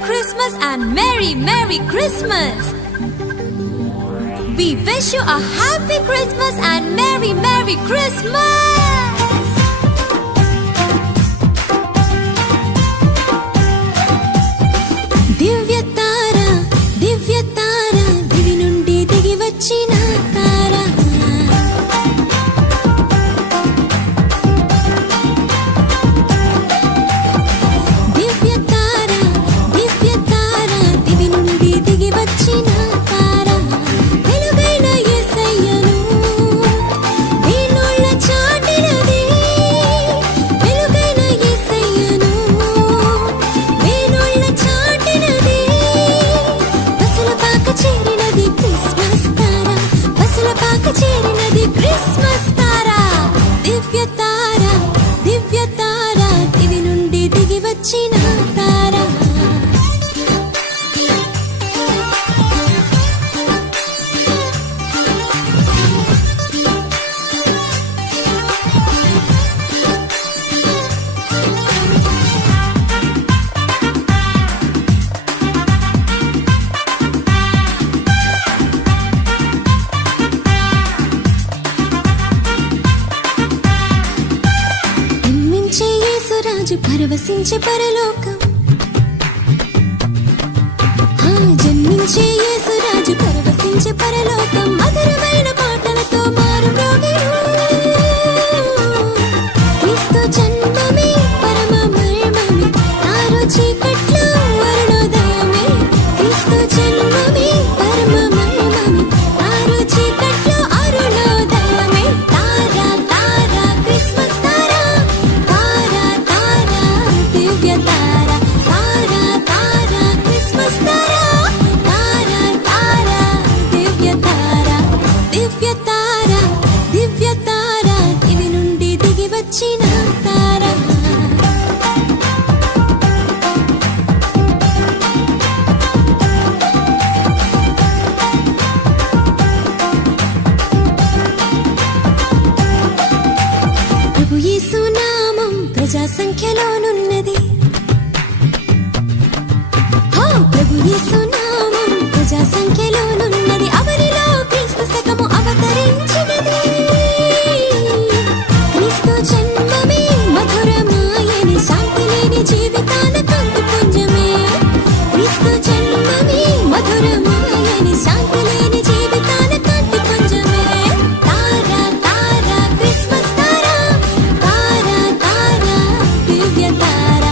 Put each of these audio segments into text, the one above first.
Christmas and Merry Christmas! We wish you a Happy Christmas and Merry Christmas! దివ్య తార దివి నుండి దిగి వచ్చిన తార దివ్య తార దివి నుండి దిగి వచ్చిన తార వెలుగైన యేసయ్యను వీణుల చాటినది వెలుగైన యేసయ్యను వీణుల చాటినది బసుల పాక చేరినది క్రిస్మస్ తార బసుల పాక చేరినది క్రిస్మస్ తార దివ్య తార దివి నుండి దిగి వచ్చిన తార జన్మించే యేసురాజు పరవశించే పరలోకం జన్మించే యేసురాజు పరవశించే పరలోకం మధురమైన పాటలతో మారు క్రీస్తు జన్మమే పరమ మర్మమే తారు చీకట్లో అరుణోదయమే క్రీస్తు జన్మమే పరమ మర్మమే తారు చీకట్లో అరుణోదయమే తార క్రిస్మస్ తార దివ్య తార క్రిస్మస్ తార దివ్య తార ఇది నుండి దిగి వచ్చిన తార ప్రభు యేసు నామం ప్రజా సంఖ్యలోనున్నది ప్రభు యేసు నామం ప్రజా సంఖ్యలోనున్నది అవరిలో క్రీస్తు శకము అవతరించినది క్రీస్తు జన్మమే మధురమాయని శాంతి లేని జీవితాన కాంతి పుంజమే క్రీస్తు జన్మమే మధురమాయని శాంతి లేని జీవితాన కాంతి పుంజమే తార క్రిస్మస్ తార దివ్య తార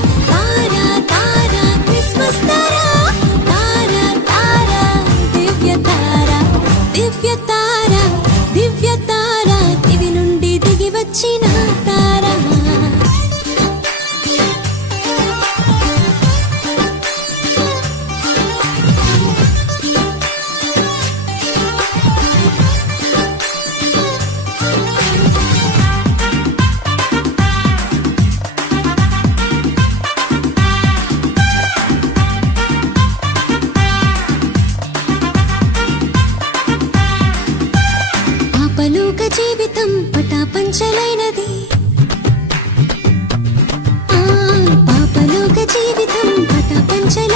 క్రిస్మస్ తార దివ్య తార దివి నుండి దిగి వచ్చిన తార పాపలోక జీవితం పటాపంచలైనది పాపలోక జీవితం పటాపంచలైనది